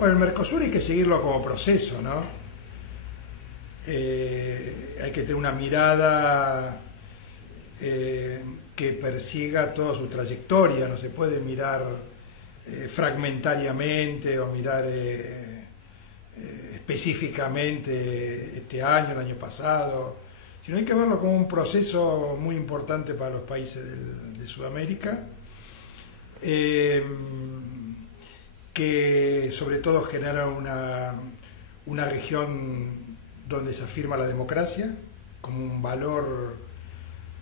Bueno, el Mercosur hay que seguirlo como proceso, ¿no? Hay que tener una mirada que persiga toda su trayectoria, no se puede mirar fragmentariamente o mirar específicamente este año, el año pasado, sino hay que verlo como un proceso muy importante para los países de Sudamérica, que sobre todo genera una región donde se afirma la democracia como un valor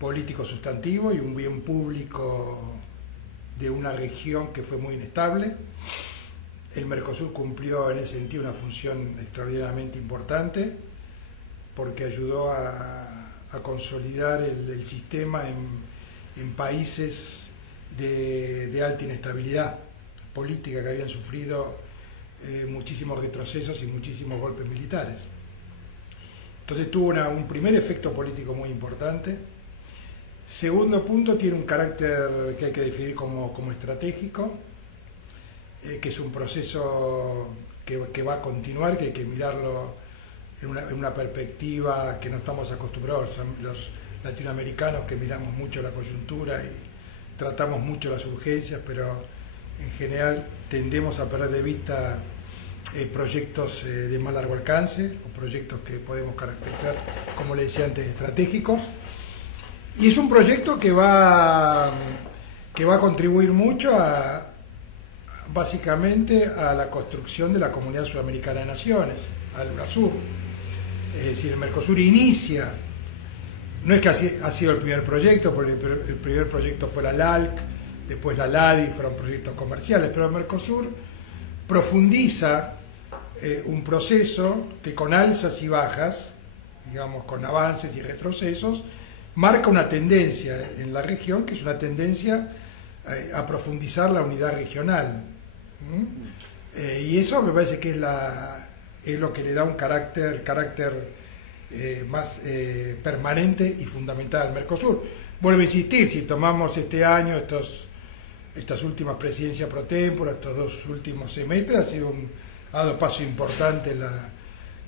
político sustantivo y un bien público de una región que fue muy inestable. El Mercosur cumplió en ese sentido una función extraordinariamente importante porque ayudó a consolidar el sistema en países de alta inestabilidad política que habían sufrido muchísimos retrocesos y muchísimos golpes militares. Entonces tuvo un primer efecto político muy importante. Segundo punto, tiene un carácter que hay que definir como estratégico, que es un proceso que va a continuar, que hay que mirarlo en una perspectiva que no estamos acostumbrados los latinoamericanos, que miramos mucho la coyuntura y tratamos mucho las urgencias, pero en general tendemos a perder de vista proyectos de más largo alcance, o proyectos que podemos caracterizar, como le decía antes, estratégicos. Y es un proyecto que va a contribuir mucho básicamente a la construcción de la Comunidad Sudamericana de Naciones, al UNASUR. Es decir, el Mercosur inicia, no es que ha sido el primer proyecto, porque el primer proyecto fue la LALC, después la LADI, fueron proyectos comerciales, pero el Mercosur profundiza un proceso que con alzas y bajas, digamos, con avances y retrocesos, marca una tendencia en la región, que es una tendencia a profundizar la unidad regional. Y eso me parece que es lo que le da un carácter más permanente y fundamental al Mercosur. Vuelvo a insistir, si tomamos este año, estas últimas presidencias pro tempore, estos 2 últimos semestres, ha dado paso importante en la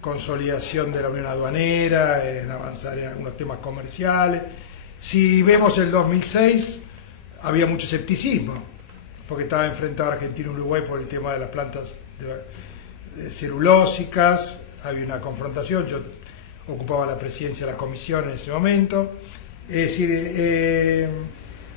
consolidación de la unión aduanera, en avanzar en algunos temas comerciales. Si vemos el 2006, había mucho escepticismo, porque estaba enfrentado Argentina y Uruguay por el tema de las plantas celulósicas, había una confrontación, yo ocupaba la presidencia de la comisión en ese momento. Es decir,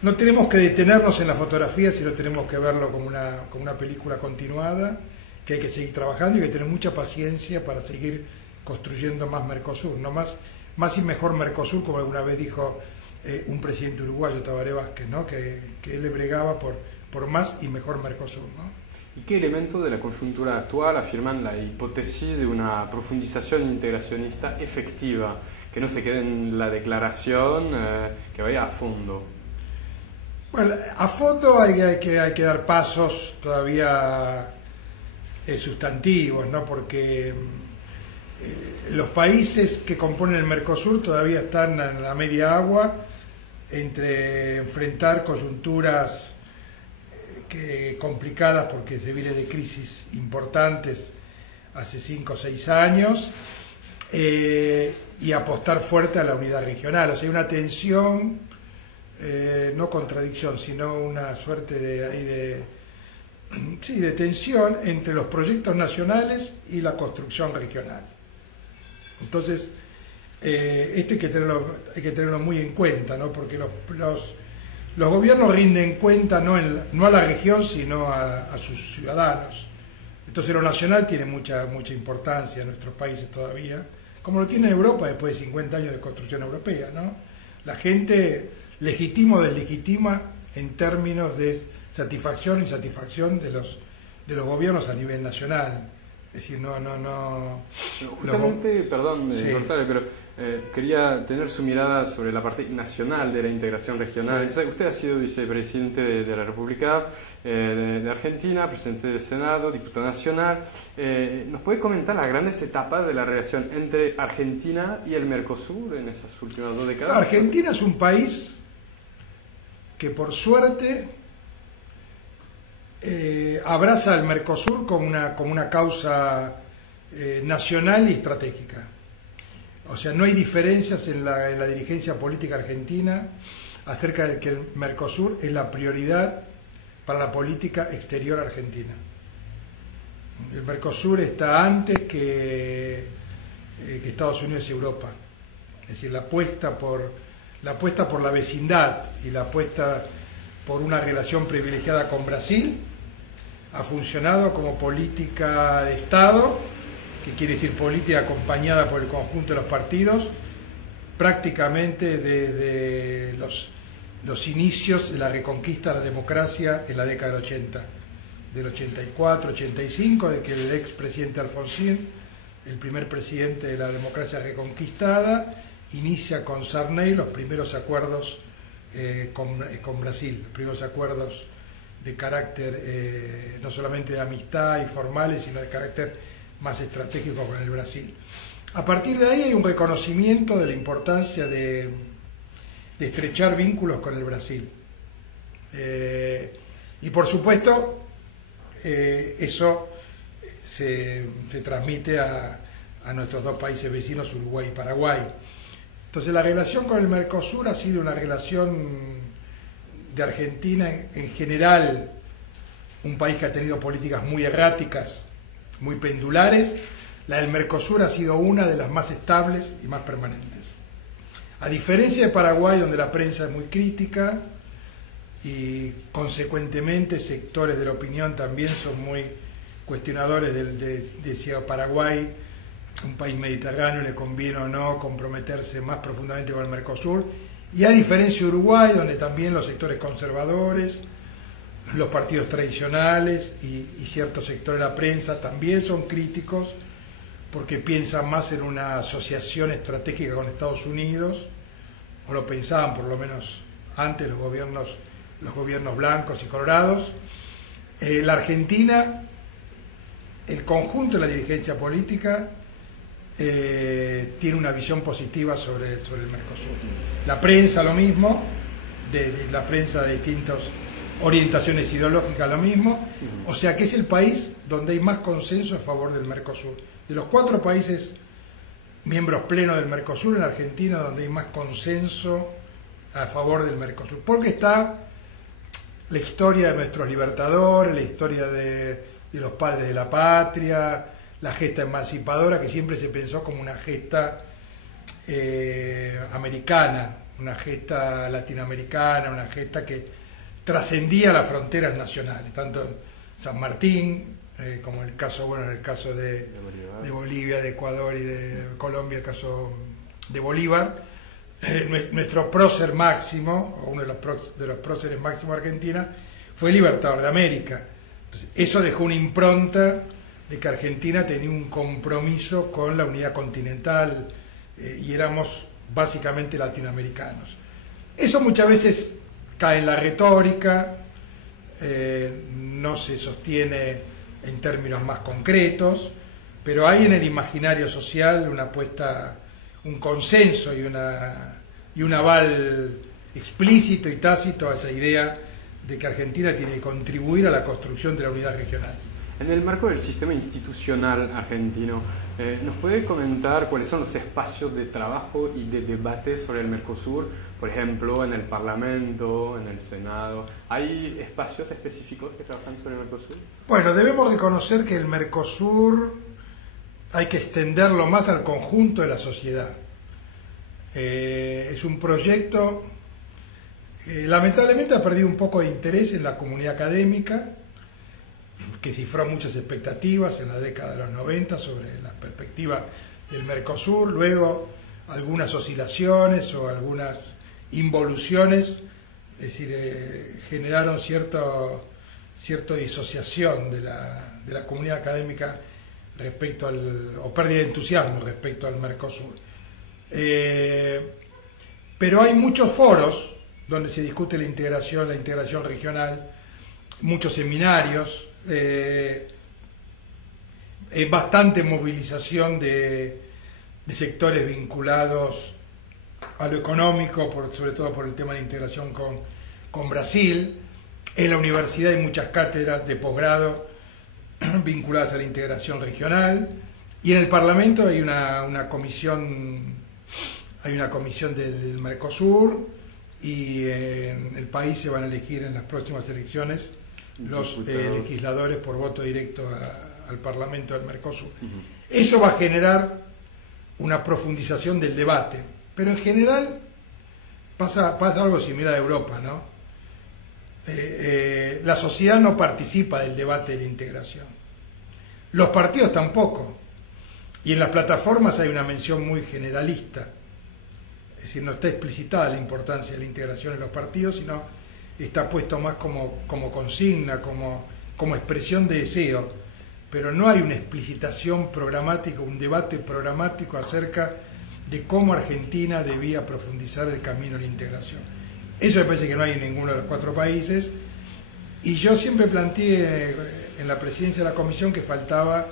no tenemos que detenernos en la fotografía, sino tenemos que verlo como una película continuada, que hay que seguir trabajando y hay que tener mucha paciencia para seguir construyendo más Mercosur, no más y mejor Mercosur, como alguna vez dijo un presidente uruguayo, Tabaré Vázquez, ¿no? que él le bregaba por más y mejor Mercosur, ¿no? ¿Y qué elementos de la coyuntura actual afirman la hipótesis de una profundización integracionista efectiva, que no se quede en la declaración, que vaya a fondo? Bueno, a fondo hay que dar pasos todavía sustantivos, ¿no? Porque los países que componen el Mercosur todavía están en la media agua entre enfrentar coyunturas complicadas porque se viene de crisis importantes hace 5 o 6 años y apostar fuerte a la unidad regional. O sea, hay una tensión, no contradicción, sino una suerte de tensión entre los proyectos nacionales y la construcción regional. Entonces, esto hay que tenerlo muy en cuenta, ¿no? Porque los gobiernos rinden cuenta no a la región, sino a sus ciudadanos. Entonces lo nacional tiene mucha importancia en nuestros países todavía, como lo tiene Europa después de 50 años de construcción europea, ¿no? La gente legitima o deslegitima en términos de satisfacción e insatisfacción de los gobiernos a nivel nacional. Es decir, Justamente, perdón, sí. pero quería tener su mirada sobre la parte nacional de la integración regional. Sí. Usted ha sido vicepresidente de la República de Argentina, presidente del Senado, diputado nacional. ¿Nos puede comentar las grandes etapas de la relación entre Argentina y el Mercosur en esas últimas 2 décadas? Argentina es un país que por suerte abraza al Mercosur como una causa nacional y estratégica. O sea, no hay diferencias en la dirigencia política argentina acerca de que el Mercosur es la prioridad para la política exterior argentina. El Mercosur está antes que Estados Unidos y Europa. Es decir, la apuesta por la vecindad y la apuesta por una relación privilegiada con Brasil ha funcionado como política de Estado, que quiere decir política acompañada por el conjunto de los partidos, prácticamente desde los inicios de la reconquista de la democracia en la década del 80, del 84, 85, de que el expresidente Alfonsín, el primer presidente de la democracia reconquistada, inicia con Sarney los primeros acuerdos con Brasil, los primeros acuerdos de carácter no solamente de amistad y formales, sino de carácter más estratégico con el Brasil. A partir de ahí hay un reconocimiento de la importancia de estrechar vínculos con el Brasil. Y por supuesto, eso se transmite a nuestros dos países vecinos, Uruguay y Paraguay. Entonces la relación con el Mercosur ha sido una relación de Argentina en general, un país que ha tenido políticas muy erráticas, muy pendulares. La del Mercosur ha sido una de las más estables y más permanentes. A diferencia de Paraguay, donde la prensa es muy crítica y consecuentemente sectores de la opinión también son muy cuestionadores de si a Paraguay, un país mediterráneo, le conviene o no comprometerse más profundamente con el Mercosur. Y a diferencia de Uruguay, donde también los sectores conservadores, los partidos tradicionales y ciertos sectores de la prensa también son críticos porque piensan más en una asociación estratégica con Estados Unidos, o lo pensaban por lo menos antes los gobiernos blancos y colorados. La Argentina, el conjunto de la dirigencia política tiene una visión positiva sobre el Mercosur. La prensa lo mismo, la prensa de distintas orientaciones ideológicas lo mismo, o sea que es el país donde hay más consenso a favor del Mercosur. De los 4 países miembros plenos del Mercosur, en Argentina donde hay más consenso a favor del Mercosur, porque está la historia de nuestros libertadores, la historia de los padres de la patria, la gesta emancipadora que siempre se pensó como una gesta americana, una gesta latinoamericana, una gesta que trascendía las fronteras nacionales, tanto San Martín como en el caso de Bolivia, de Ecuador y de Colombia, el caso de Bolívar. Nuestro prócer máximo, o uno de los próceres máximos de Argentina, fue el Libertador de América. Entonces, eso dejó una impronta de que Argentina tenía un compromiso con la unidad continental y éramos básicamente latinoamericanos. Eso muchas veces cae en la retórica, no se sostiene en términos más concretos, pero hay en el imaginario social una apuesta, un consenso y un aval explícito y tácito a esa idea de que Argentina tiene que contribuir a la construcción de la unidad regional. En el marco del sistema institucional argentino, ¿nos puede comentar cuáles son los espacios de trabajo y de debate sobre el Mercosur? Por ejemplo, en el Parlamento, en el Senado. ¿Hay espacios específicos que trabajan sobre el Mercosur? Bueno, debemos reconocer que el Mercosur hay que extenderlo más al conjunto de la sociedad. Es un proyecto que lamentablemente ha perdido un poco de interés en la comunidad académica, que cifró muchas expectativas en la década de los 90 sobre la perspectiva del Mercosur, luego algunas oscilaciones o algunas involuciones, es decir, generaron cierta disociación de la comunidad académica respecto o pérdida de entusiasmo respecto al Mercosur. Pero hay muchos foros donde se discute la integración regional, muchos seminarios, bastante movilización de sectores vinculados a lo económico, sobre todo por el tema de la integración con Brasil. En la universidad hay muchas cátedras de posgrado vinculadas a la integración regional, y en el Parlamento hay una comisión del Mercosur, y en el país se van a elegir en las próximas elecciones los legisladores por voto directo al Parlamento del Mercosur. Eso va a generar una profundización del debate, pero en general pasa algo similar a Europa, ¿no? La sociedad no participa del debate de la integración, los partidos tampoco, y en las plataformas hay una mención muy generalista, es decir, no está explicitada la importancia de la integración en los partidos, sino está puesto más como consigna, como expresión de deseo, pero no hay una explicitación programática, un debate programático acerca de cómo Argentina debía profundizar el camino de la integración. Eso me parece que no hay en ninguno de los 4 países, y yo siempre planteé en la presidencia de la comisión que faltaba,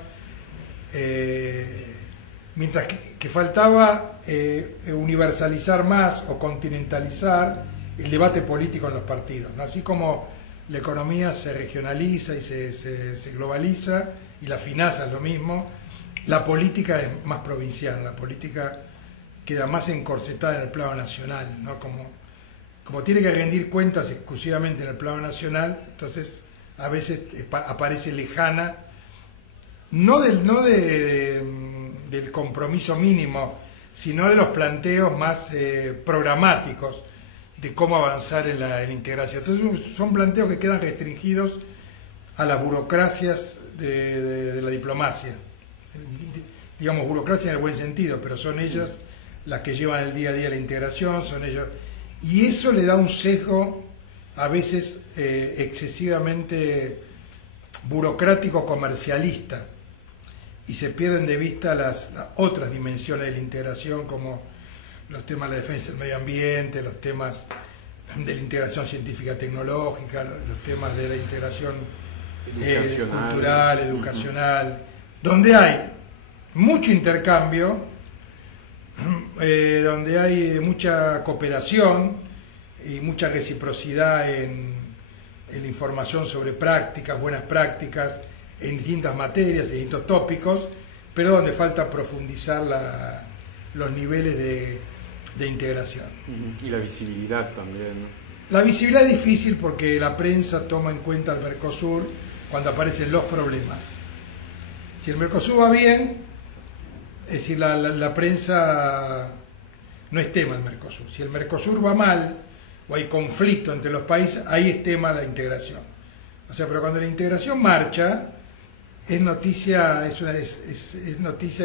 mientras que faltaba universalizar más o continentalizar el debate político en los partidos, ¿no? Así como la economía se regionaliza y se globaliza, y la finanza es lo mismo, la política es más provincial, la política queda más encorsetada en el plano nacional, ¿no? Como tiene que rendir cuentas exclusivamente en el plano nacional, entonces a veces aparece lejana, no del compromiso mínimo, sino de los planteos más programáticos de cómo avanzar en la integración. Entonces son planteos que quedan restringidos a las burocracias de la diplomacia, digamos burocracia en el buen sentido, pero son ellas las que llevan el día a día la integración, son ellos, y eso le da un sesgo a veces excesivamente burocrático comercialista, y se pierden de vista las otras dimensiones de la integración, como los temas de la defensa del medio ambiente, los temas de la integración científica tecnológica, los temas de la integración cultural, educacional, donde hay mucho intercambio, donde hay mucha cooperación y mucha reciprocidad en la información sobre prácticas, buenas prácticas, en distintas materias, en distintos tópicos, pero donde falta profundizar los niveles de integración. Y la visibilidad también, ¿no? La visibilidad es difícil porque la prensa toma en cuenta al Mercosur cuando aparecen los problemas. Si el Mercosur va bien, es decir, la prensa no es tema el Mercosur. Si el Mercosur va mal, o hay conflicto entre los países, ahí es tema la integración. O sea, pero cuando la integración marcha, es noticia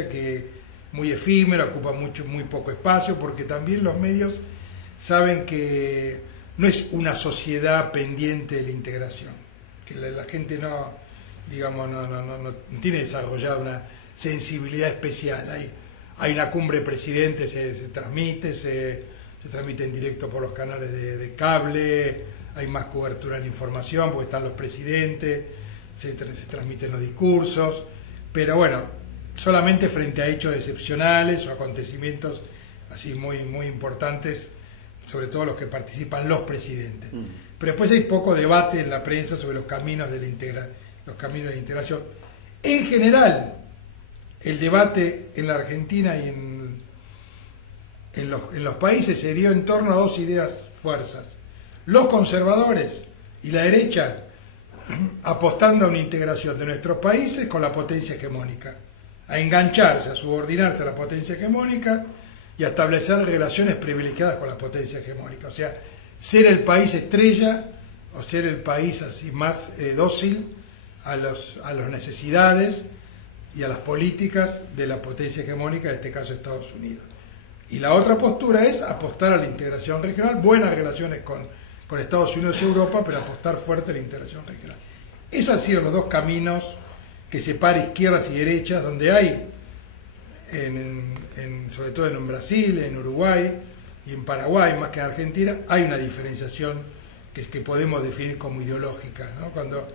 que muy efímera, ocupa muy poco espacio, porque también los medios saben que no es una sociedad pendiente de la integración, que la gente no tiene desarrollada una sensibilidad especial. Hay una cumbre de presidentes, se transmite en directo por los canales de cable, hay más cobertura en la información porque están los presidentes, se transmiten los discursos, pero bueno, solamente frente a hechos excepcionales o acontecimientos así muy importantes, sobre todo los que participan los presidentes. Pero después hay poco debate en la prensa sobre los caminos de la integración. En general, el debate en la Argentina y en los países se dio en torno a 2 ideas fuerzas: los conservadores y la derecha, apostando a una integración de nuestros países con la potencia hegemónica, a engancharse, a subordinarse a la potencia hegemónica y a establecer relaciones privilegiadas con la potencia hegemónica. O sea, ser el país estrella o ser el país así más dócil a las necesidades y a las políticas de la potencia hegemónica, en este caso Estados Unidos. Y la otra postura es apostar a la integración regional, buenas relaciones con Estados Unidos y Europa, pero apostar fuerte a la integración regional. Esos han sido los 2 caminos que separan izquierdas y derechas, donde hay, sobre todo en Brasil, en Uruguay y en Paraguay, más que en Argentina, hay una diferenciación que podemos definir como ideológica, ¿no? Cuando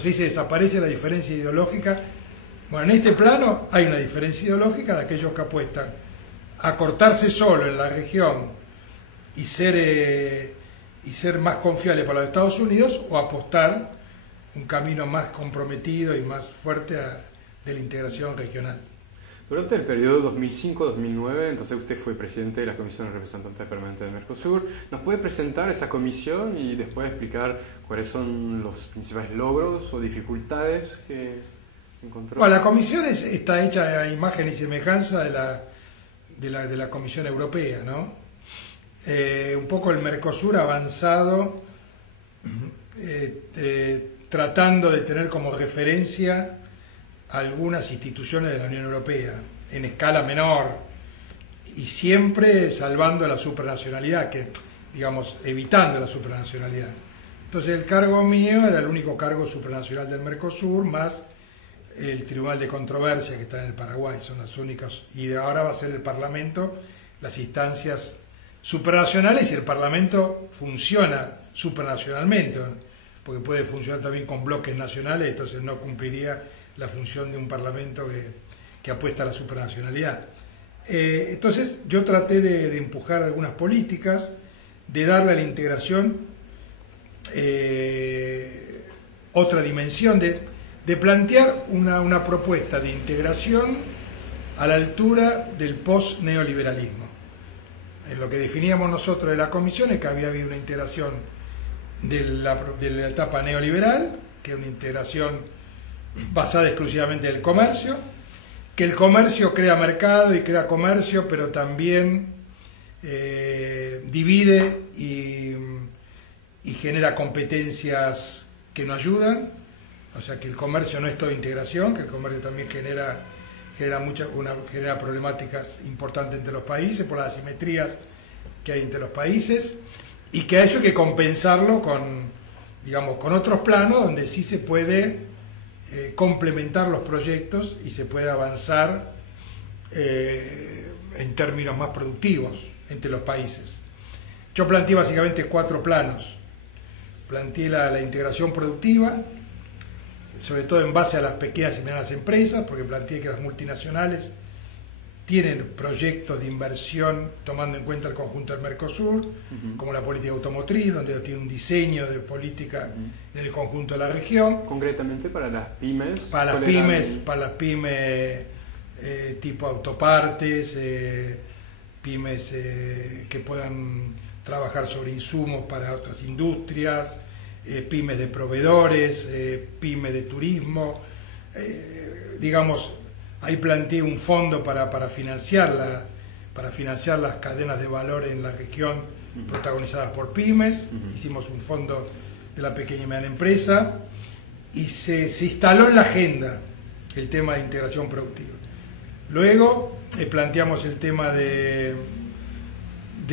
se dice desaparece la diferencia ideológica, bueno, en este plano hay una diferencia ideológica de aquellos que apuestan a cortarse solo en la región y ser y ser más confiable para los Estados Unidos, o apostar un camino más comprometido y más fuerte de la integración regional. Durante el periodo 2005-2009, entonces usted fue presidente de la Comisión de Representantes Permanentes del Mercosur. ¿Nos puede presentar esa comisión y después explicar cuáles son los principales logros o dificultades que encontró? Bueno, la comisión está hecha a imagen y semejanza de la Comisión Europea, ¿no? Un poco el Mercosur ha avanzado tratando de tener como referencia algunas instituciones de la Unión Europea, en escala menor, y siempre salvando la supranacionalidad, digamos, evitando la supranacionalidad. Entonces el cargo mío era el único cargo supranacional del Mercosur, más el Tribunal de Controversia que está en el Paraguay, son las únicas, y ahora va a ser el Parlamento, las instancias supranacionales, y el Parlamento funciona supranacionalmente, porque puede funcionar también con bloques nacionales, entonces no cumpliría la función de un Parlamento que apuesta a la supranacionalidad. Entonces yo traté de empujar algunas políticas, de darle a la integración otra dimensión, de plantear una propuesta de integración a la altura del post-neoliberalismo. En lo que definíamos nosotros de la Comisión es que había habido una integración de la etapa neoliberal, que es una integración basada exclusivamente en el comercio, que el comercio crea mercado y crea comercio, pero también divide y genera competencias que no ayudan, o sea que el comercio no es toda integración, que el comercio también genera problemáticas importantes entre los países por las asimetrías que hay entre los países, y que a eso hay que compensarlo con otros planos donde sí se puede complementar los proyectos y se puede avanzar en términos más productivos entre los países. Yo planteé básicamente 4 planos. Planteé la integración productiva, sobre todo en base a las pequeñas y medianas empresas, porque planteé que las multinacionales tienen proyectos de inversión tomando en cuenta el conjunto del Mercosur, como la política automotriz, donde tiene un diseño de política en el conjunto de la región. Concretamente para las pymes. Para las pymes tipo autopartes, pymes que puedan trabajar sobre insumos para otras industrias, pymes de proveedores, pymes de turismo, ahí planteé un fondo para financiar las cadenas de valor en la región protagonizadas por pymes. Hicimos un fondo de la pequeña y mediana empresa y se instaló en la agenda el tema de integración productiva. Luego planteamos el tema de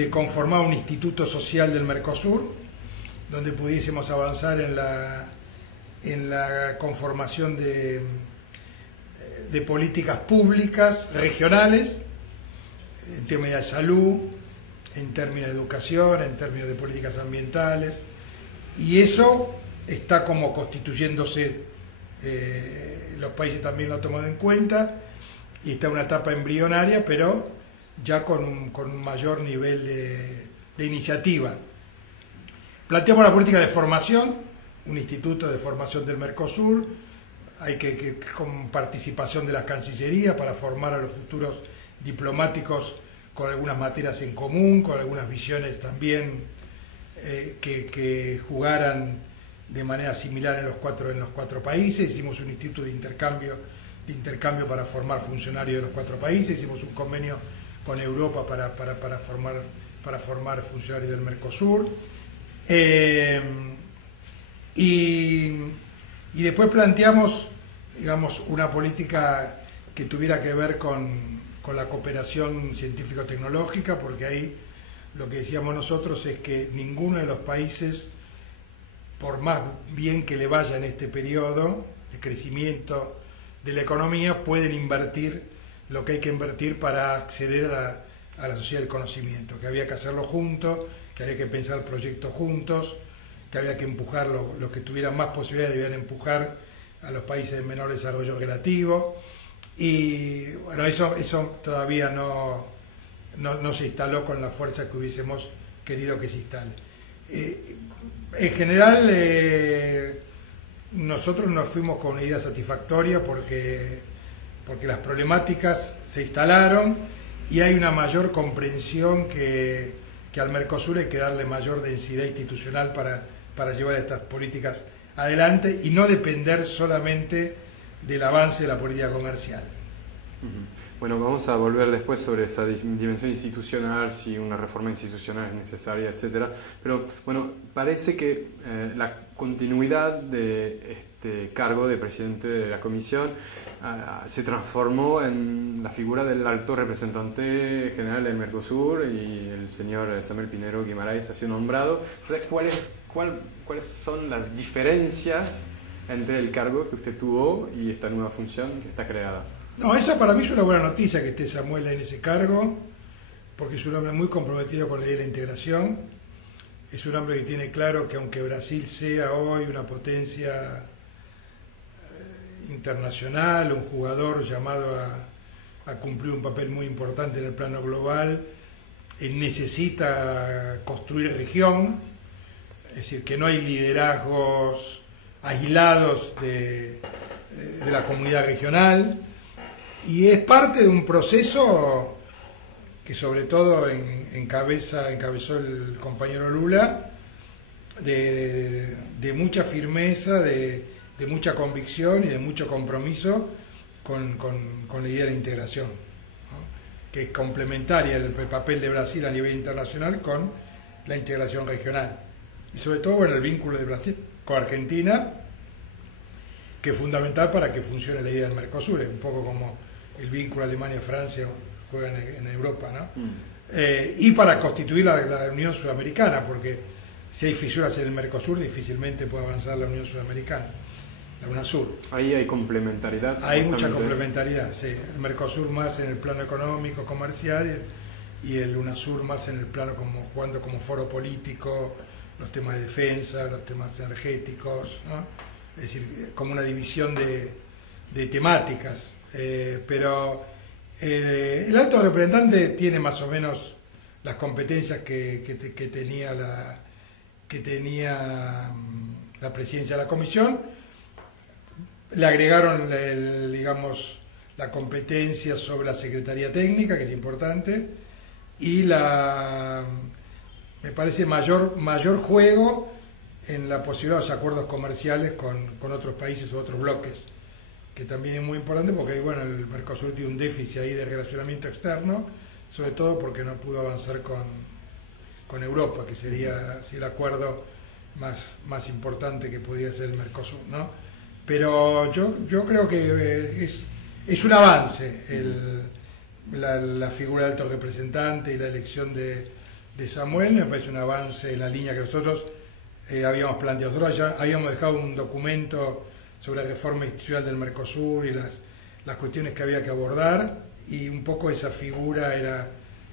conformar un instituto social del Mercosur, donde pudiésemos avanzar en la conformación de políticas públicas regionales, en términos de salud, en términos de educación, en términos de políticas ambientales, y eso está como constituyéndose, los países también lo han tomado en cuenta, y está en una etapa embrionaria, pero ya con un mayor nivel de iniciativa. Planteamos la política de formación, un instituto de formación del Mercosur, hay que con participación de las cancillerías para formar a los futuros diplomáticos con algunas materias en común, con algunas visiones también que jugaran de manera similar en los cuatro países. Hicimos un instituto de intercambio para formar funcionarios de los 4 países, hicimos un convenio con Europa para formar funcionarios del Mercosur. Y después planteamos, una política que tuviera que ver con la cooperación científico-tecnológica, porque ahí lo que decíamos nosotros es que ninguno de los países, por más bien que le vaya en este periodo de crecimiento de la economía, pueden invertir lo que hay que invertir para acceder a la sociedad del conocimiento, que había que hacerlo juntos, que había que pensar proyectos juntos, que había que empujar, los que tuvieran más posibilidades debían empujar a los países de menor desarrollo relativo, y bueno, eso todavía no se instaló con la fuerza que hubiésemos querido que se instale. En general, nosotros nos fuimos con una idea satisfactoria porque las problemáticas se instalaron y hay una mayor comprensión que al Mercosur hay que darle mayor densidad institucional para llevar estas políticas adelante y no depender solamente del avance de la política comercial. Bueno, vamos a volver después sobre esa dimensión institucional, si una reforma institucional es necesaria, etcétera. Pero bueno, parece que la continuidad de este cargo de presidente de la Comisión se transformó en la figura del alto representante general del Mercosur y el señor Samuel Pinheiro Guimarães ha sido nombrado. Entonces, ¿cuáles son las diferencias entre el cargo que usted tuvo y esta nueva función que está creada? No, esa para mí es una buena noticia que esté Samuel en ese cargo, porque es un hombre muy comprometido con la idea de la integración, es un hombre que tiene claro que aunque Brasil sea hoy una potencia internacional, un jugador llamado a cumplir un papel muy importante en el plano global, necesita construir región, es decir, que no hay liderazgos aislados de la comunidad regional, y es parte de un proceso que sobre todo encabezó el compañero Lula, de mucha firmeza, de mucha convicción y de mucho compromiso con la idea de la integración, ¿no? Que es complementaria el papel de Brasil a nivel internacional con la integración regional. Y sobre todo, bueno, el vínculo de Brasil con Argentina, que es fundamental para que funcione la idea del Mercosur, es un poco como el vínculo Alemania-Francia juega en Europa, ¿no? Y para constituir la Unión Sudamericana, porque si hay fisuras en el Mercosur, difícilmente puede avanzar la Unión Sudamericana, la UNASUR. Ahí hay complementariedad. Hay mucha complementariedad, sí. El Mercosur más en el plano económico, comercial, y el UNASUR más en el plano jugando como foro político, los temas de defensa, los temas energéticos, ¿no? Es decir, como una división de temáticas. Pero el alto representante tiene más o menos las competencias que tenía la presidencia de la Comisión. Le agregaron digamos, la competencia sobre la Secretaría Técnica, que es importante, y me parece mayor juego en la posibilidad de los acuerdos comerciales con otros países o otros bloques, que también es muy importante porque bueno, el Mercosur tiene un déficit ahí de relacionamiento externo, sobre todo porque no pudo avanzar con Europa, que sería así el acuerdo más importante que podía ser el Mercosur, ¿no? Pero yo creo que es un avance la figura del alto representante y la elección de Samuel. Me parece un avance en la línea que nosotros habíamos planteado. Nosotros ya habíamos dejado un documento sobre la reforma institucional del Mercosur y las cuestiones que había que abordar, y un poco esa figura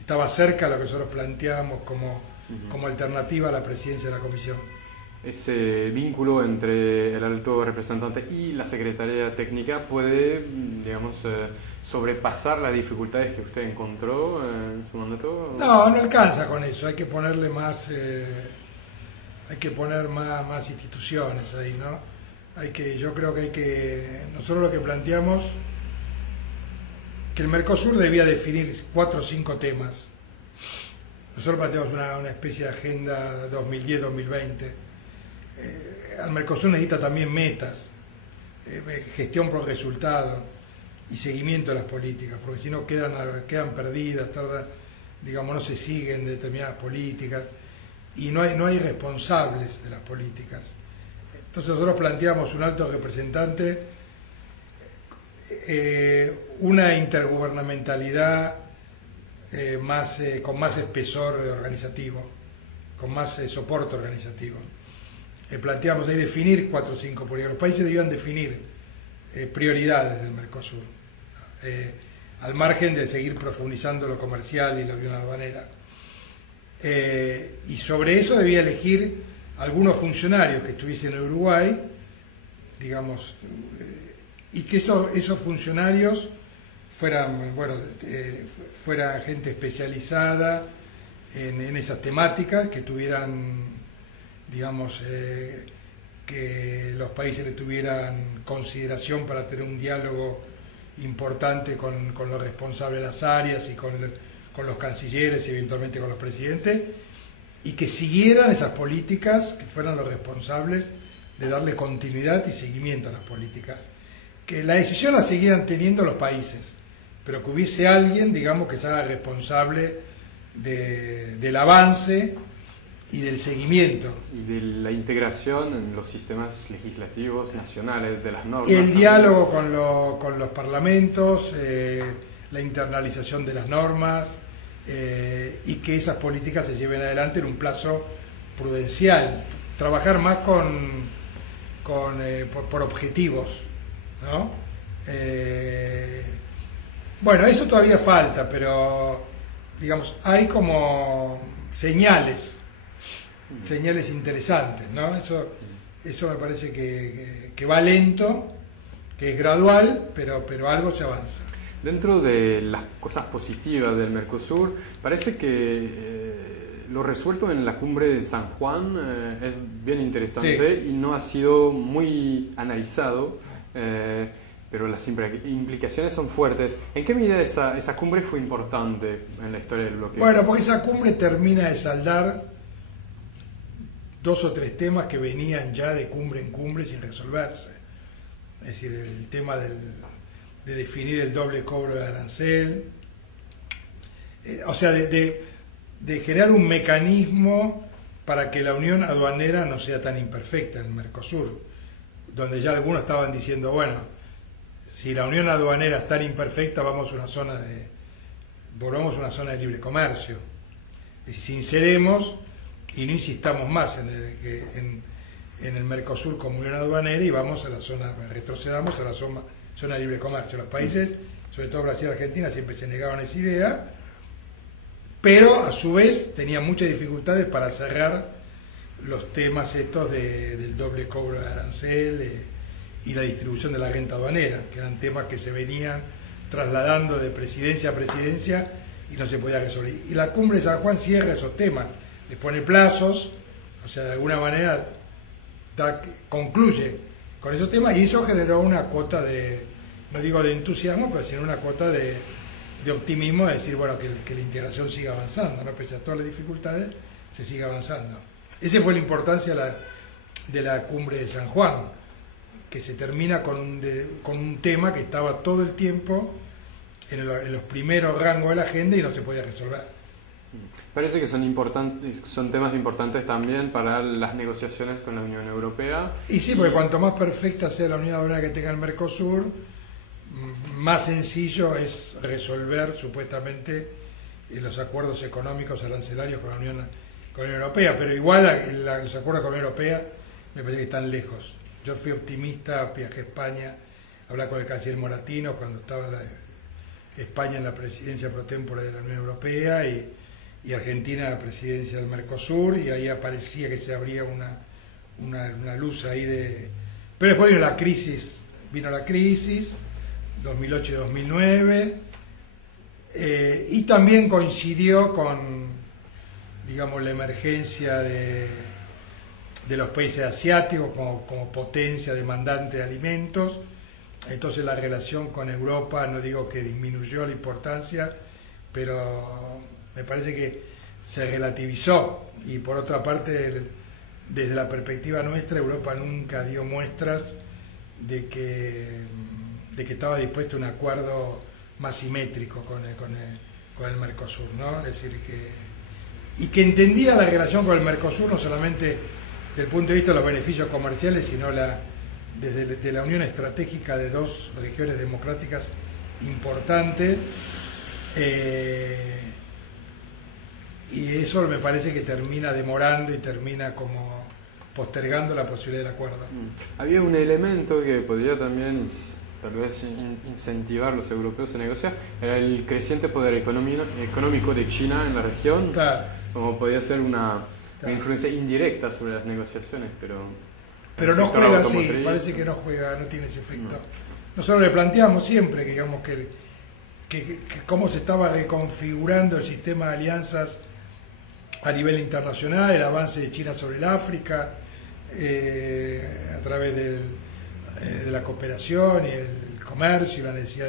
estaba cerca de lo que nosotros planteábamos como alternativa a la presidencia de la Comisión. Ese vínculo entre el alto representante y la Secretaría Técnica puede, digamos, sobrepasar las dificultades que usted encontró en su mandato. No alcanza con eso, hay que ponerle más, hay que poner más instituciones ahí, ¿no? Yo creo que nosotros lo que planteamos, que el Mercosur debía definir 4 o 5 temas. Nosotros planteamos una especie de agenda 2010-2020. Al Mercosur necesita también metas, gestión por resultado y seguimiento de las políticas, porque si no quedan perdidas, digamos, no se siguen determinadas políticas y no hay responsables de las políticas. Entonces nosotros planteamos un alto representante, una intergubernamentalidad con más espesor organizativo, con más soporte organizativo. Planteamos ahí definir 4 o 5 políticas. Los países debían definir prioridades del Mercosur, al margen de seguir profundizando lo comercial y la unión aduanera. Y sobre eso debía elegir algunos funcionarios que estuviesen en Uruguay, digamos, y que esos funcionarios fueran gente especializada en esas temáticas, que tuvieran digamos, que los países le tuvieran consideración para tener un diálogo importante con los responsables de las áreas y con los cancilleres y eventualmente con los presidentes, y que siguieran esas políticas, que fueran los responsables de darle continuidad y seguimiento a las políticas. Que la decisión la siguieran teniendo los países, pero que hubiese alguien, digamos, que se haga responsable del avance y del seguimiento. Y de la integración en los sistemas legislativos nacionales, de las normas. El diálogo con los parlamentos, la internalización de las normas, y que esas políticas se lleven adelante en un plazo prudencial. Trabajar más por objetivos, ¿no? Bueno, eso todavía falta, pero digamos, hay como señales interesantes, ¿no? Eso me parece que va lento, que es gradual, pero algo se avanza. Dentro de las cosas positivas del Mercosur, parece que lo resuelto en la cumbre de San Juan es bien interesante, sí, y no ha sido muy analizado, pero las implicaciones son fuertes. ¿En qué medida esa cumbre fue importante en la historia del bloque? Bueno, porque esa cumbre termina de saldar 2 o 3 temas que venían ya de cumbre en cumbre sin resolverse. Es decir, el tema de definir el doble cobro de arancel, o sea, de generar un mecanismo para que la unión aduanera no sea tan imperfecta en el Mercosur, donde ya algunos estaban diciendo, bueno, si la unión aduanera es tan imperfecta, volvamos a una zona de libre comercio. Es decir, sinceremos y no insistamos más en el Mercosur como unión aduanera y vamos a la zona, retrocedamos a la zona de libre comercio. Los países, sobre todo Brasil y Argentina, siempre se negaban a esa idea, pero a su vez tenían muchas dificultades para cerrar los temas estos del doble cobro de arancel y la distribución de la renta aduanera, que eran temas que se venían trasladando de presidencia a presidencia y no se podía resolver. Y la cumbre de San Juan cierra esos temas, les pone plazos, o sea, de alguna manera concluye con esos temas, y eso generó una cuota no digo de entusiasmo, pero sino una cuota de optimismo, de decir, bueno, que la integración siga avanzando, ¿no? Pese a todas las dificultades, se siga avanzando. Esa fue la importancia de la cumbre de San Juan, que se termina con un tema que estaba todo el tiempo en los primeros rangos de la agenda y no se podía resolver. Parece que son temas importantes también para las negociaciones con la Unión Europea. Y sí, porque cuanto más perfecta sea la unidad aduanera que tenga el Mercosur, más sencillo es resolver supuestamente los acuerdos económicos arancelarios con la Unión Europea, pero igual los acuerdos con la Unión Europea me parece que están lejos. Yo fui optimista, viajé a España, hablé con el canciller Moratino cuando estaba España en la presidencia pro tempore de la Unión Europea y Argentina en la presidencia del Mercosur, y ahí aparecía que se abría una luz ahí Pero después vino la crisis 2008 y 2009, y también coincidió con, digamos, la emergencia de los países asiáticos como potencia demandante de alimentos. Entonces la relación con Europa, no digo que disminuyó la importancia, pero me parece que se relativizó, y por otra parte, desde la perspectiva nuestra, Europa nunca dio muestras de que estaba dispuesto a un acuerdo más simétrico con el Mercosur, ¿no? Es decir, que entendía la relación con el Mercosur no solamente desde el punto de vista de los beneficios comerciales, sino desde la unión estratégica de 2 regiones democráticas importantes, y eso me parece que termina demorando y termina como postergando la posibilidad del acuerdo. Había un elemento que podría también tal vez incentivar a los europeos a negociar, era el creciente poder económico de China en la región, claro, como podía ser una influencia indirecta sobre las negociaciones, pero no juega así, parece que no tiene ese efecto. Nosotros le planteamos siempre que, digamos, que cómo se estaba reconfigurando el sistema de alianzas a nivel internacional, el avance de China sobre el África, a través de la cooperación y el comercio y la necesidad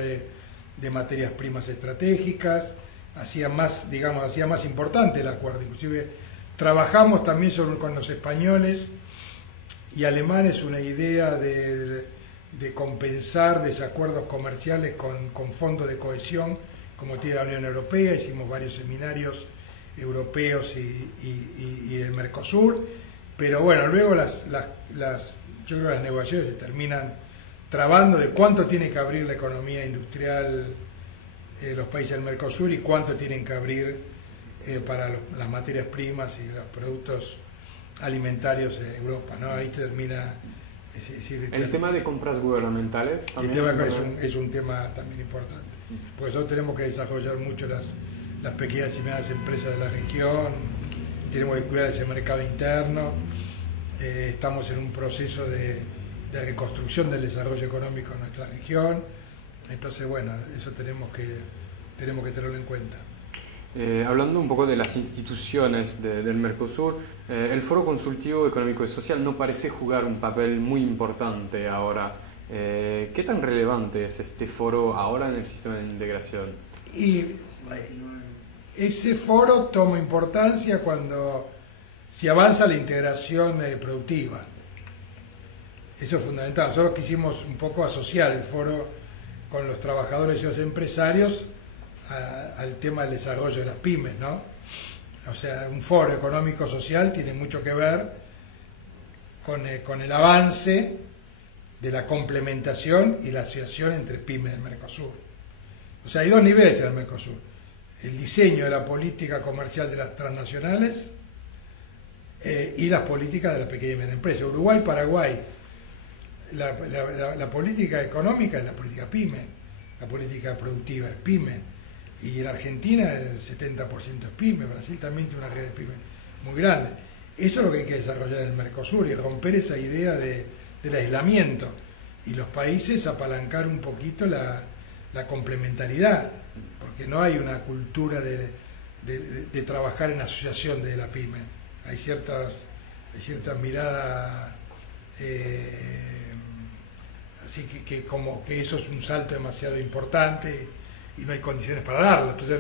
de materias primas estratégicas, hacía más, digamos, hacía más importante el acuerdo. Inclusive trabajamos también con los españoles y alemanes una idea de compensar desacuerdos comerciales con fondos de cohesión, como tiene la Unión Europea. Hicimos varios seminarios europeos y el Mercosur, pero bueno, luego yo creo que las negociaciones se terminan trabando de cuánto tiene que abrir la economía industrial los países del Mercosur y cuánto tienen que abrir para las materias primas y los productos alimentarios de Europa, ¿no? Ahí termina... Es decir, el tema de compras gubernamentales también es un tema también importante, porque nosotros tenemos que desarrollar mucho las pequeñas y medianas empresas de la región, y tenemos que cuidar ese mercado interno. Estamos en un proceso de reconstrucción del desarrollo económico en nuestra región, entonces bueno, eso tenemos que tenerlo en cuenta. Hablando un poco de las instituciones del Mercosur, el Foro Consultivo Económico y Social no parece jugar un papel muy importante ahora. ¿Qué tan relevante es este foro ahora en el sistema de integración? Y ese foro toma importancia cuando se avanza la integración productiva. Eso es fundamental. Nosotros quisimos un poco asociar el foro con los trabajadores y los empresarios al tema del desarrollo de las pymes, ¿no? O sea, un foro económico-social tiene mucho que ver con el avance de la complementación y la asociación entre pymes del Mercosur. O sea, hay dos niveles en el Mercosur: el diseño de la política comercial de las transnacionales y las políticas de la pequeña y mediana empresa. Uruguay, Paraguay, la política económica es la política pyme, la política productiva es pyme. Y en Argentina el 70% es pyme, Brasil también tiene una red de pyme muy grande. Eso es lo que hay que desarrollar en el Mercosur y romper esa idea del aislamiento, y los países apalancar un poquito la complementariedad, porque no hay una cultura de trabajar en asociación de la pyme. Hay ciertas miradas, así que como que eso es un salto demasiado importante y no hay condiciones para darlo. Entonces,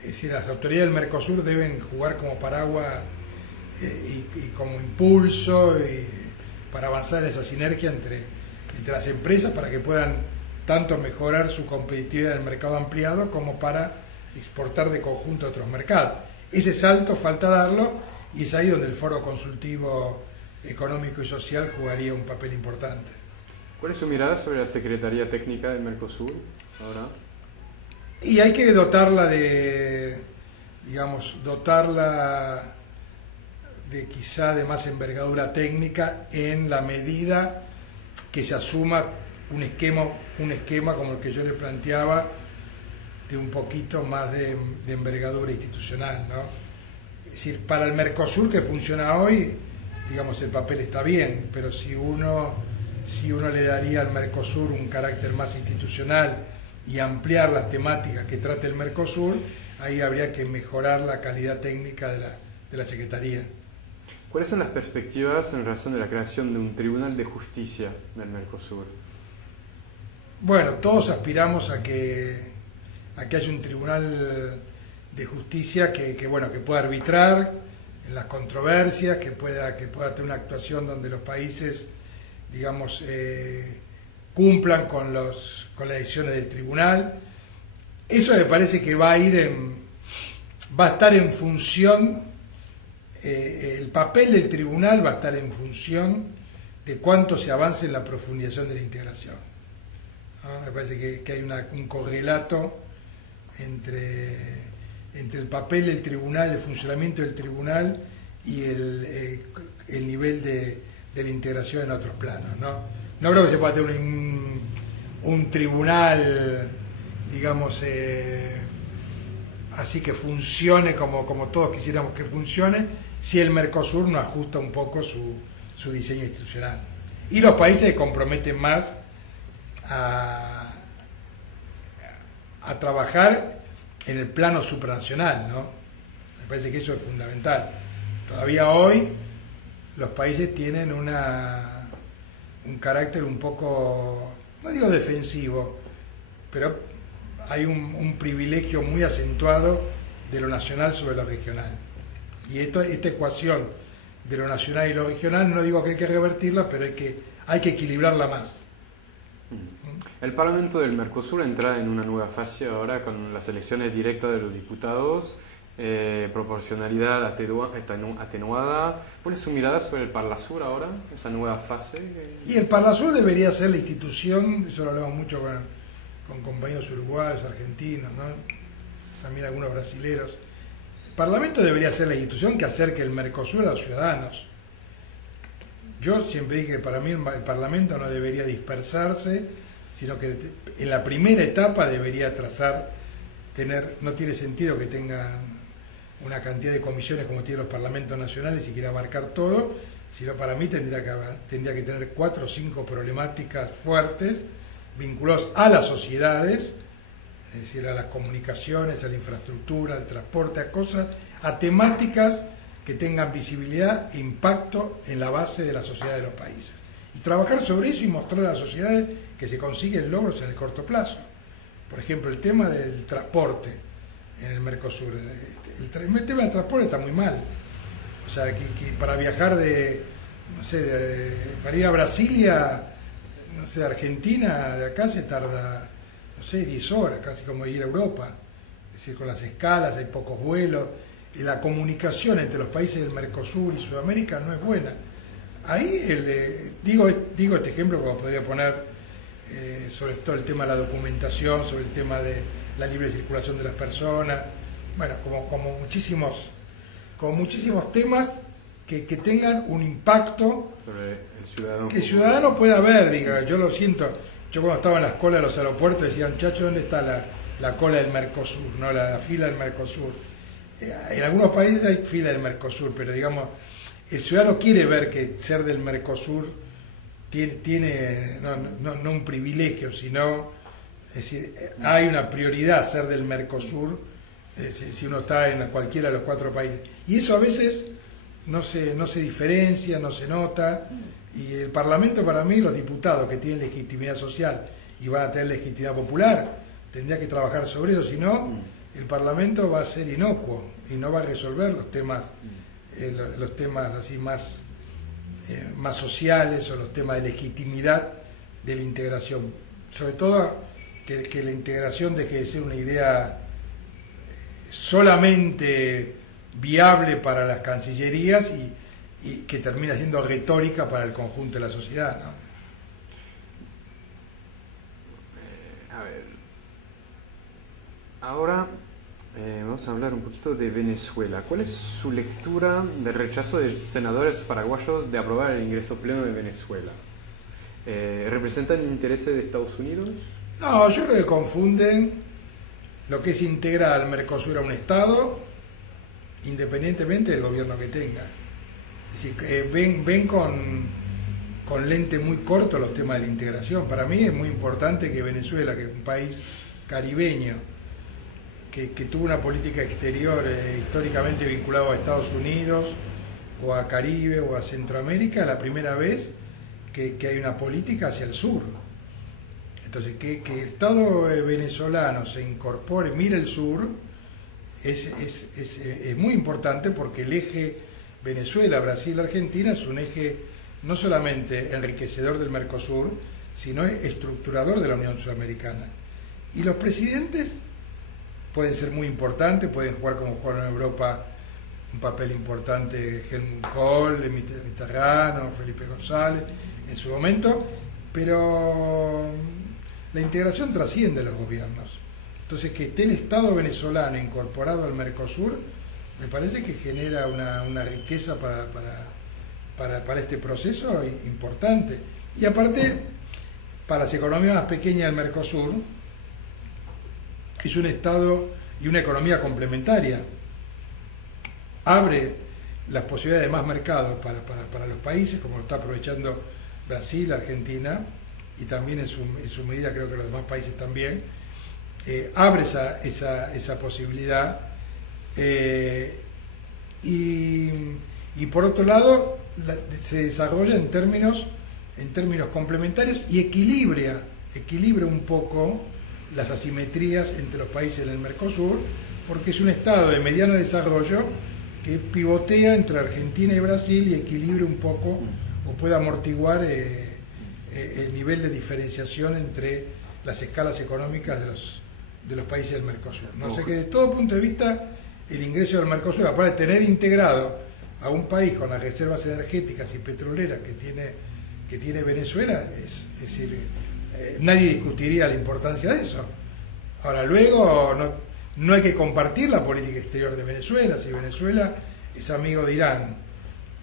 es decir, las autoridades del Mercosur deben jugar como paraguas y como impulso para avanzar en esa sinergia entre las empresas, para que puedan tanto mejorar su competitividad en el mercado ampliado como para exportar de conjunto a otros mercados. Ese salto falta darlo, y es ahí donde el Foro Consultivo Económico y Social jugaría un papel importante. ¿Cuál es su mirada sobre la Secretaría Técnica del Mercosur ahora? Y hay que dotarla de quizá de más envergadura técnica, en la medida que se asuma un esquema como el que yo le planteaba, de un poquito más de envergadura institucional, ¿no? Es decir, para el Mercosur que funciona hoy, digamos, el papel está bien, pero si uno le daría al Mercosur un carácter más institucional y ampliar las temáticas que trata el Mercosur, ahí habría que mejorar la calidad técnica de la Secretaría. ¿Cuáles son las perspectivas en relación de la creación de un Tribunal de Justicia del Mercosur? Bueno, todos aspiramos a que haya un Tribunal de Justicia que pueda arbitrar en las controversias, que pueda tener una actuación donde los países, digamos, cumplan con las decisiones del tribunal. Eso me parece que va a estar en función, el papel del tribunal va a estar en función de cuánto se avance en la profundización de la integración, ¿no? Me parece que hay un correlato entre el papel del tribunal, el funcionamiento del tribunal y el nivel de la integración en otros planos, ¿no? No creo que se pueda tener un tribunal, digamos, así que funcione como todos quisiéramos que funcione, si el Mercosur no ajusta un poco su diseño institucional. Y los países se comprometen más a trabajar en el plano supranacional, ¿no? Me parece que eso es fundamental. Todavía hoy los países tienen un carácter un poco, no digo defensivo, pero hay un privilegio muy acentuado de lo nacional sobre lo regional. Y esta ecuación de lo nacional y lo regional, no digo que hay que revertirla, pero hay que equilibrarla más. El Parlamento del Mercosur entra en una nueva fase ahora con las elecciones directas de los diputados, proporcionalidad atenuada. ¿Cuál es su mirada sobre el Parlasur ahora, esa nueva fase? Y el Parlasur debería ser la institución, eso lo hablamos mucho con compañeros uruguayos, argentinos, ¿no? También algunos brasileros. El Parlamento debería ser la institución que acerque el Mercosur a los ciudadanos. Yo siempre dije que para mí el Parlamento no debería dispersarse, sino que en la primera etapa debería no tiene sentido que tengan una cantidad de comisiones como tienen los parlamentos nacionales y quiera abarcar todo, sino para mí tendría que tener 4 o 5 problemáticas fuertes vinculadas a las sociedades, es decir, a las comunicaciones, a la infraestructura, al transporte, a temáticas que tengan visibilidad e impacto en la base de la sociedad de los países. Y trabajar sobre eso y mostrar a las sociedades que se consiguen logros en el corto plazo. Por ejemplo, el tema del transporte en el Mercosur. El tema del transporte está muy mal. O sea, que para viajar para ir a Brasilia, de Argentina, de acá se tarda, 10 horas, casi como ir a Europa. Es decir, con las escalas, hay pocos vuelos. Y la comunicación entre los países del Mercosur y Sudamérica no es buena. Ahí digo este ejemplo como podría poner sobre todo el tema de la documentación, sobre el tema de la libre circulación de las personas, bueno, como muchísimos temas que tengan un impacto sobre el ciudadano. Que el ciudadano pueda ver, diga, yo lo siento, yo cuando estaba en las colas de los aeropuertos decía, muchachos, ¿dónde está la cola del Mercosur? No, la fila del Mercosur. En algunos países hay fila del Mercosur, pero digamos, el ciudadano quiere ver que ser del Mercosur tiene no un privilegio, sino, es decir, hay una prioridad ser del Mercosur si uno está en cualquiera de los 4 países. Y eso a veces no se diferencia, no se nota, y el Parlamento, para mí, los diputados que tienen legitimidad social y van a tener legitimidad popular, tendría que trabajar sobre eso, si no, el Parlamento va a ser inocuo y no va a resolver los temas así más sociales o los temas de legitimidad de la integración. Sobre todo que la integración deje de ser una idea solamente viable para las cancillerías y que termina siendo retórica para el conjunto de la sociedad, ¿no? A ver, ahora vamos a hablar un poquito de Venezuela. ¿Cuál es su lectura del rechazo de senadores paraguayos de aprobar el ingreso pleno de Venezuela? ¿Representan intereses de Estados Unidos? No, yo creo que confunden lo que es integrar al Mercosur a un Estado, independientemente del gobierno que tenga. Es decir, ven con lente muy corto los temas de la integración. Para mí es muy importante que Venezuela, que es un país caribeño, que tuvo una política exterior históricamente vinculada a Estados Unidos, o a Caribe, o a Centroamérica, es la primera vez que hay una política hacia el sur. Entonces, que el Estado venezolano se incorpore, mire el sur, es muy importante porque el eje Venezuela, Brasil, Argentina es un eje no solamente enriquecedor del Mercosur, sino estructurador de la Unión Sudamericana. Y los presidentes pueden ser muy importantes, pueden jugar como jugaron en Europa un papel importante Helmut Kohl, Mitterrand, Felipe González en su momento, pero la integración trasciende los gobiernos. Entonces, que esté el Estado venezolano incorporado al Mercosur, me parece que genera una riqueza para este proceso importante. Y aparte, para las economías más pequeñas del Mercosur, es un Estado y una economía complementaria. Abre las posibilidades de más mercados para los países, como lo está aprovechando Brasil, Argentina, y también en su medida creo que los demás países también. Abre esa posibilidad y por otro lado se desarrolla en términos complementarios y equilibra un poco las asimetrías entre los países del Mercosur, porque es un estado de mediano desarrollo que pivotea entre Argentina y Brasil y equilibra un poco o puede amortiguar el nivel de diferenciación entre las escalas económicas de los países del Mercosur, ¿no? O sea que de todo punto de vista el ingreso del Mercosur, aparte de tener integrado a un país con las reservas energéticas y petroleras que tiene Venezuela, es decir, nadie discutiría la importancia de eso. Ahora, luego no hay que compartir la política exterior de Venezuela. Si Venezuela es amigo de Irán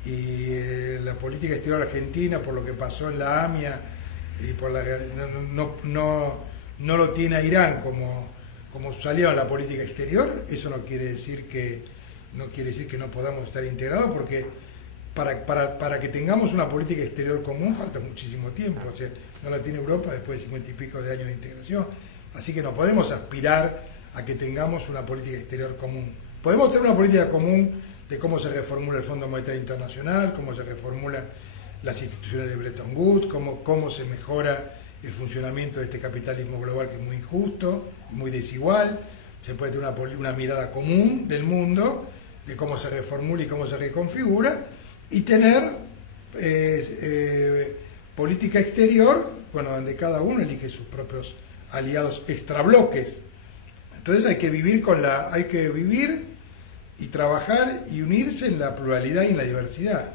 y la política exterior argentina, por lo que pasó en la AMIA, y por no lo tiene a Irán como su aliado en la política exterior, eso no quiere decir que no podamos estar integrados, porque para que tengamos una política exterior común falta muchísimo tiempo. O sea, no la tiene Europa después de 50 y pico de años de integración, así que no podemos aspirar a que tengamos una política exterior común. Podemos tener una política común de cómo se reformula el Fondo Monetario Internacional, cómo se reformulan las instituciones de Bretton Woods, cómo se mejora el funcionamiento de este capitalismo global que es muy injusto y muy desigual. Se puede tener una mirada común del mundo, de cómo se reformula y cómo se reconfigura, y tener política exterior, bueno, donde cada uno elige sus propios aliados extrabloques. Entonces hay que vivir y trabajar y unirse en la pluralidad y en la diversidad.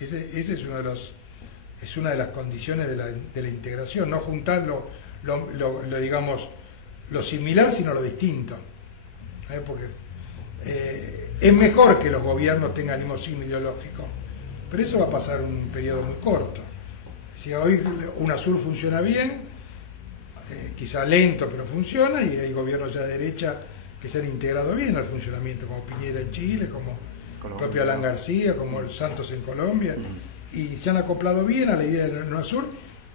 Ese es una de las condiciones de la integración, no juntar digamos, lo similar sino lo distinto. Porque es mejor que los gobiernos tengan limosina ideológico, pero eso va a pasar un periodo muy corto. Si hoy UNASUR funciona bien, quizá lento, pero funciona, y hay gobiernos ya de derecha que se han integrado bien al funcionamiento, como Piñera en Chile, como el propio Alan García, como el Santos en Colombia, y se han acoplado bien a la idea de UNASUR,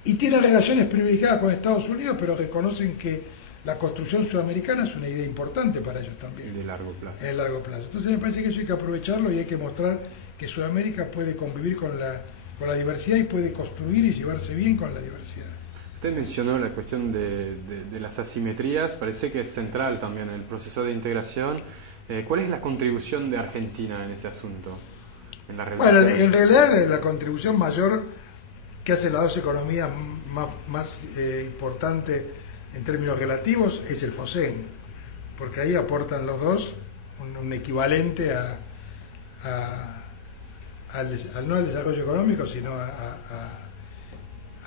y tienen relaciones privilegiadas con Estados Unidos, pero reconocen que la construcción sudamericana es una idea importante para ellos también. De largo plazo. En el largo plazo. Entonces me parece que eso hay que aprovecharlo y hay que mostrar que Sudamérica puede convivir con la diversidad y puede construir y llevarse bien con la diversidad. Usted mencionó la cuestión de las asimetrías, parece que es central también en el proceso de integración. ¿Cuál es la contribución de Argentina en ese asunto? Bueno, en realidad la contribución mayor que hacen las dos economías más importantes en términos relativos es el FOSEN, porque ahí aportan los dos un equivalente no al desarrollo económico, sino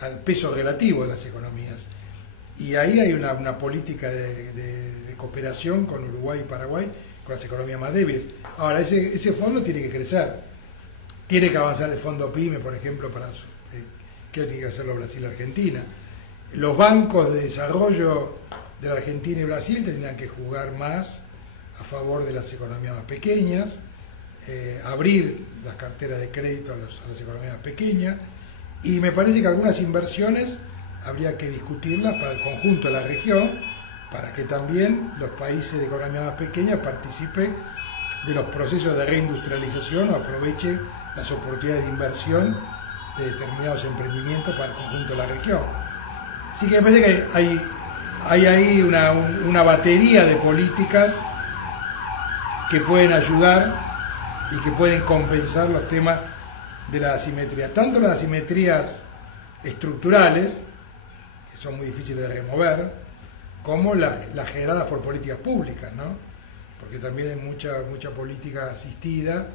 al peso relativo de las economías. Y ahí hay una política de cooperación con Uruguay y Paraguay, con las economías más débiles. Ahora, ese fondo tiene que crecer, tiene que avanzar el fondo PYME, por ejemplo, que tiene que hacerlo Brasil y Argentina. Los bancos de desarrollo de la Argentina y Brasil tendrían que jugar más a favor de las economías más pequeñas, abrir las carteras de crédito a las economías más pequeñas, y me parece que algunas inversiones habría que discutirlas para el conjunto de la región, para que también los países de economía más pequeña participen de los procesos de reindustrialización o aprovechen las oportunidades de inversión de determinados emprendimientos para el conjunto de la región. Así que me parece que hay ahí una batería de políticas que pueden ayudar y que pueden compensar los temas de la asimetría. Tanto las asimetrías estructurales, que son muy difíciles de remover, como las generadas por políticas públicas, ¿no? Porque también hay mucha política asistida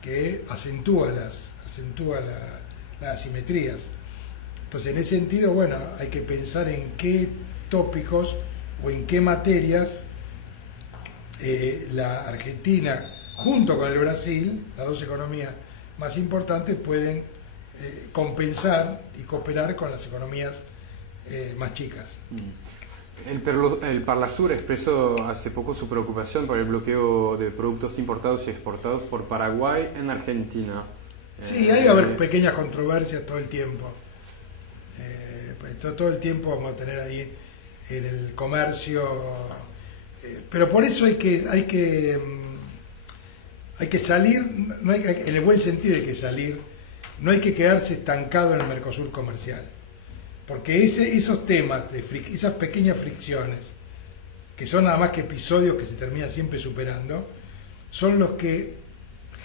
que acentúa las asimetrías. Entonces, en ese sentido, bueno, hay que pensar en qué tópicos o en qué materias la Argentina, junto con el Brasil, las dos economías más importantes, pueden compensar y cooperar con las economías más chicas. El Parlasur expresó hace poco su preocupación por el bloqueo de productos importados y exportados por Paraguay en Argentina. Sí, ahí va a haber pequeñas controversias todo el tiempo. Todo el tiempo vamos a tener ahí en el comercio, pero por eso hay que hay que salir, no hay, en el buen sentido hay que salir, no hay que quedarse estancado en el Mercosur comercial, porque esos temas, esas pequeñas fricciones, que son nada más que episodios que se terminan siempre superando, son los que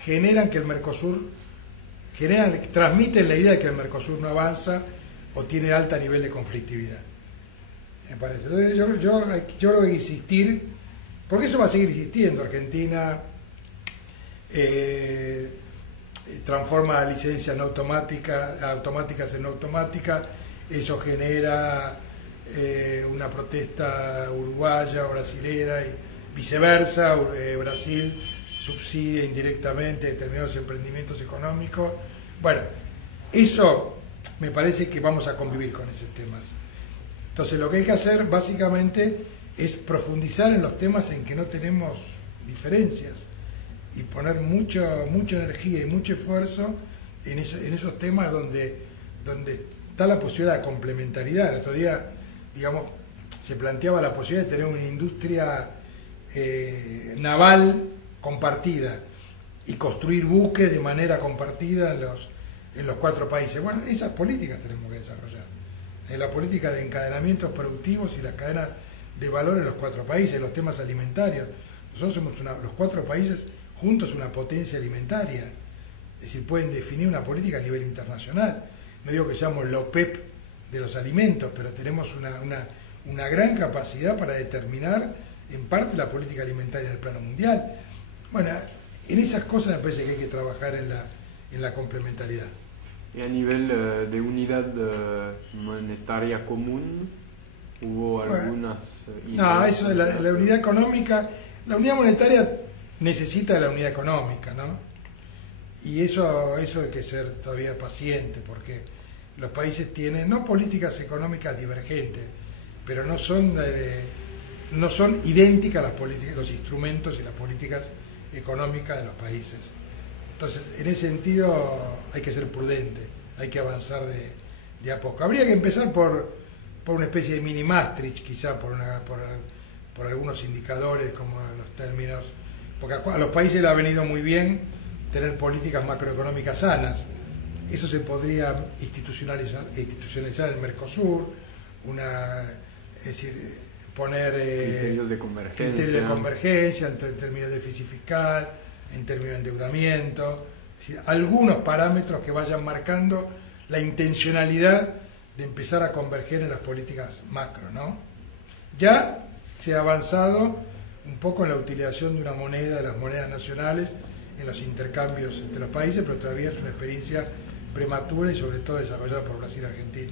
generan que el Mercosur, transmiten la idea de que el Mercosur no avanza o tiene alto nivel de conflictividad. Me parece. Entonces yo creo que insistir, porque eso va a seguir existiendo. Argentina transforma licencias no automáticas en no automáticas, eso genera una protesta uruguaya o brasilera y viceversa. Brasil subsidia indirectamente determinados emprendimientos económicos. Bueno, eso me parece que vamos a convivir con esos temas. Entonces lo que hay que hacer básicamente es profundizar en los temas en que no tenemos diferencias y poner mucha energía y mucho esfuerzo en esos temas donde está la posibilidad de complementariedad. El otro día, digamos, se planteaba la posibilidad de tener una industria naval compartida y construir buques de manera compartida en los 4 países. Bueno, esas políticas tenemos que desarrollar. La política de encadenamientos productivos y la cadena de valor en los 4 países, los temas alimentarios. Nosotros somos los 4 países juntos una potencia alimentaria. Es decir, pueden definir una política a nivel internacional. No digo que seamos la OPEP de los alimentos, pero tenemos una gran capacidad para determinar en parte la política alimentaria en el plano mundial. Bueno, en esas cosas me parece que hay que trabajar en la complementariedad. Y a nivel de unidad monetaria común, ¿hubo algunas ideas? No, eso de la unidad económica, la unidad monetaria necesita de la unidad económica, ¿no? Y eso hay que ser todavía paciente, porque los países tienen, no políticas económicas divergentes, pero no son idénticas las políticas, los instrumentos y las políticas económicas de los países. Entonces, en ese sentido hay que ser prudente, hay que avanzar de a poco. Habría que empezar por una especie de mini Maastricht, quizá por algunos indicadores, como los términos, porque a los países les ha venido muy bien tener políticas macroeconómicas sanas. Eso se podría institucionalizar en el Mercosur, es decir, poner criterios de convergencia en términos de déficit fiscal, en términos de endeudamiento, es decir, algunos parámetros que vayan marcando la intencionalidad de empezar a converger en las políticas macro, ¿no? Ya se ha avanzado un poco en la utilización de una moneda, de las monedas nacionales, en los intercambios entre los países, pero todavía es una experiencia prematura y sobre todo desarrollada por Brasil y Argentina.